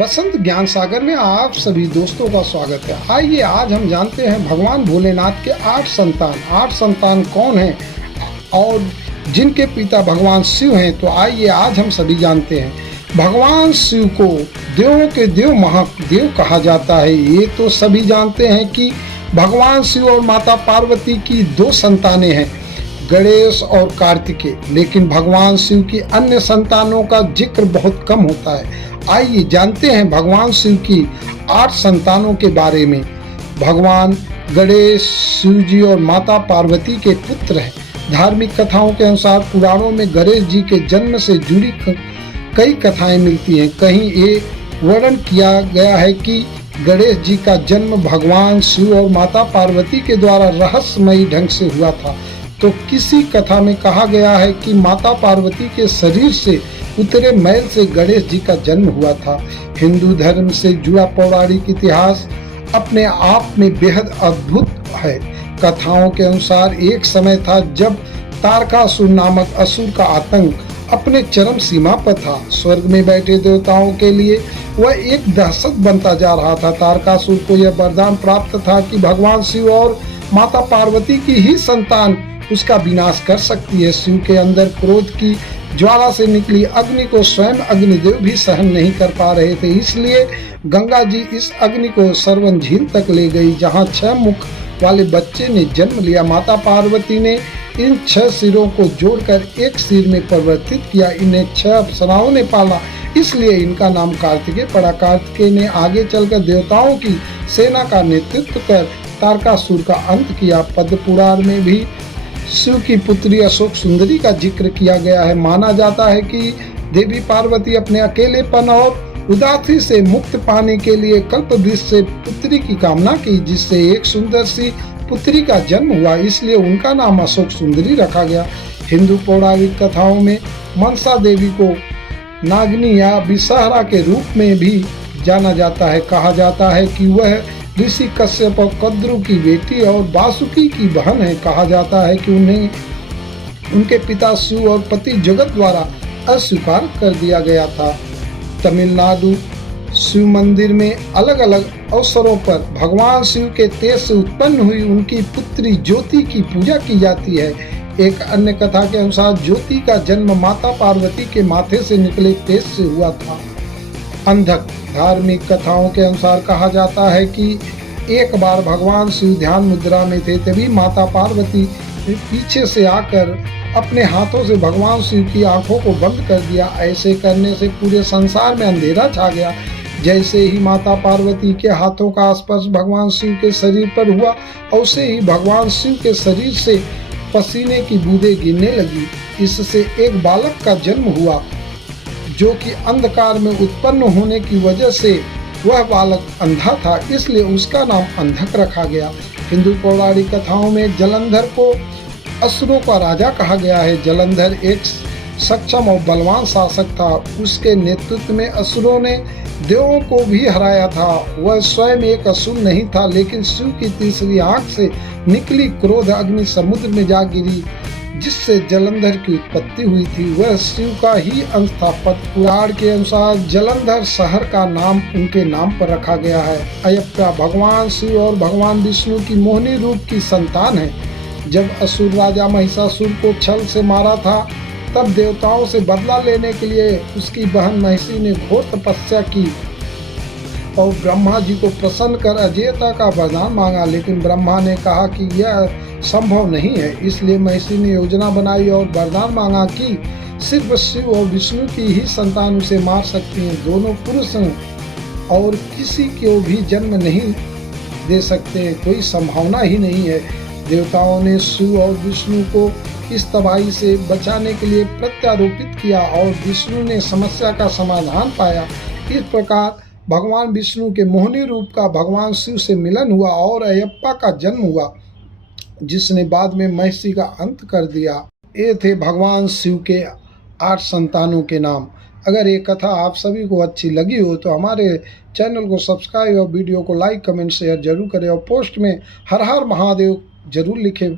बसंत ज्ञान सागर में आप सभी दोस्तों का स्वागत है। आइए आज हम जानते हैं भगवान भोलेनाथ के 8 संतान कौन हैं और जिनके पिता भगवान शिव हैं। तो आइए आज हम सभी जानते हैं। भगवान शिव को देवों के देव महादेव कहा जाता है। ये तो सभी जानते हैं कि भगवान शिव और माता पार्वती की 2 संतानें हैं, गणेश और कार्तिकेय। लेकिन भगवान शिव की अन्य संतानों का जिक्र बहुत कम होता है। आइए जानते हैं भगवान शिव की 8 संतानों के बारे में। भगवान गणेश शिव जी और माता पार्वती के पुत्र हैं। धार्मिक कथाओं के अनुसार पुराणों में गणेश जी के जन्म से जुड़ी कई कथाएं मिलती हैं। कहीं ये वर्णन किया गया है कि गणेश जी का जन्म भगवान शिव और माता पार्वती के द्वारा रहस्यमयी ढंग से हुआ था, तो किसी कथा में कहा गया है कि माता पार्वती के शरीर से उतरे मैल से गणेश जी का जन्म हुआ था। हिंदू धर्म से जुड़ा पौराणिक इतिहास अपने आप में बेहद अद्भुत है। कथाओं के अनुसार एक समय था जब तारकासुर नामक असुर का आतंक अपने चरम सीमा पर था। स्वर्ग में बैठे देवताओं के लिए वह एक दहशत बनता जा रहा था। तारकासुर को यह वरदान प्राप्त था कि भगवान शिव और माता पार्वती की ही संतान उसका विनाश कर सकती है। शिव के अंदर क्रोध की ज्वाला से निकली अग्नि को स्वयं अग्निदेव भी सहन नहीं कर पा रहे थे, इसलिए गंगा जी इस अग्नि को सरवन झील तक ले गई, जहां 6 मुख वाले बच्चे ने जन्म लिया। माता पार्वती ने इन 6 सिरों को जोड़कर एक सिर में परिवर्तित किया। इन्हें 6 अप्सराओं ने पाला, इसलिए इनका नाम कार्तिकेय पड़ा। कार्तिकेय ने आगे चलकर देवताओं की सेना का नेतृत्व कर तारकासुर का अंत किया। पद्म पुराण में भी शिव की पुत्री अशोक सुंदरी का जिक्र किया गया है। माना जाता है कि देवी पार्वती अपने अकेलेपन और उदासी से मुक्त पाने के लिए कल्पवृक्ष से पुत्री की कामना की, जिससे एक सुंदर सी पुत्री का जन्म हुआ, इसलिए उनका नाम अशोक सुंदरी रखा गया। हिंदू पौराणिक कथाओं में मनसा देवी को नागिनी या विषहरा के रूप में भी जाना जाता है। कहा जाता है कि वह ऋषि कश्यप और कद्रु की बेटी और वासुकी की बहन है। कहा जाता है कि उन्हें उनके पिता शिव और पति जगत द्वारा अस्वीकार कर दिया गया था। तमिलनाडु शिव मंदिर में अलग अलग अवसरों पर भगवान शिव के तेज से उत्पन्न हुई उनकी पुत्री ज्योति की पूजा की जाती है। एक अन्य कथा के अनुसार ज्योति का जन्म माता पार्वती के माथे से निकले तेज से हुआ था। अंधक धार्मिक कथाओं के अनुसार कहा जाता है कि एक बार भगवान शिव ध्यान मुद्रा में थे, तभी माता पार्वती पीछे से आकर अपने हाथों से भगवान शिव की आंखों को बंद कर दिया। ऐसे करने से पूरे संसार में अंधेरा छा गया। जैसे ही माता पार्वती के हाथों का स्पर्श भगवान शिव के शरीर पर हुआ, वैसे ही भगवान शिव के शरीर से पसीने की बूंदें गिरने लगी। इससे एक बालक का जन्म हुआ, जो कि अंधकार में उत्पन्न होने की वजह से वह बालक अंधा था, इसलिए उसका नाम अंधक रखा गया। हिंदू पौराणिक कथाओं में जलंधर को असुरों का राजा कहा गया है। जलंधर एक सक्षम और बलवान शासक था। उसके नेतृत्व में असुरों ने देवों को भी हराया था। वह स्वयं एक असुर नहीं था, लेकिन शिव की तीसरी आंख से निकली क्रोध अग्नि समुद्र में जा गिरी, जिससे जलंधर की उत्पत्ति हुई थी। वह शिव का ही अंश था। पद्म पुराण के अनुसार जलंधर शहर का नाम उनके नाम पर रखा गया है। अयप्पा भगवान शिव और भगवान विष्णु की मोहिनी रूप की संतान है। जब असुर राजा महिषासुर को छल से मारा था, तब देवताओं से बदला लेने के लिए उसकी बहन महिषी ने घोर तपस्या की और ब्रह्मा जी को प्रसन्न कर अजेयता का वरदान मांगा। लेकिन ब्रह्मा ने कहा कि यह संभव नहीं है, इसलिए महिषी ने योजना बनाई और वरदान मांगा कि सिर्फ शिव और विष्णु की ही संतान उसे मार सकती हैं। दोनों पुरुष हैं और किसी को भी जन्म नहीं दे सकते, कोई संभावना ही नहीं है। देवताओं ने शिव और विष्णु को इस तबाही से बचाने के लिए प्रत्यारोपित किया और विष्णु ने समस्या का समाधान पाया। इस प्रकार भगवान विष्णु के मोहिनी रूप का भगवान शिव से मिलन हुआ और अयप्पा का जन्म हुआ, जिसने बाद में महिषी का अंत कर दिया। ये थे भगवान शिव के 8 संतानों के नाम। अगर ये कथा आप सभी को अच्छी लगी हो तो हमारे चैनल को सब्सक्राइब और वीडियो को लाइक कमेंट शेयर जरूर करें और पोस्ट में हर हर महादेव जरूर लिखें।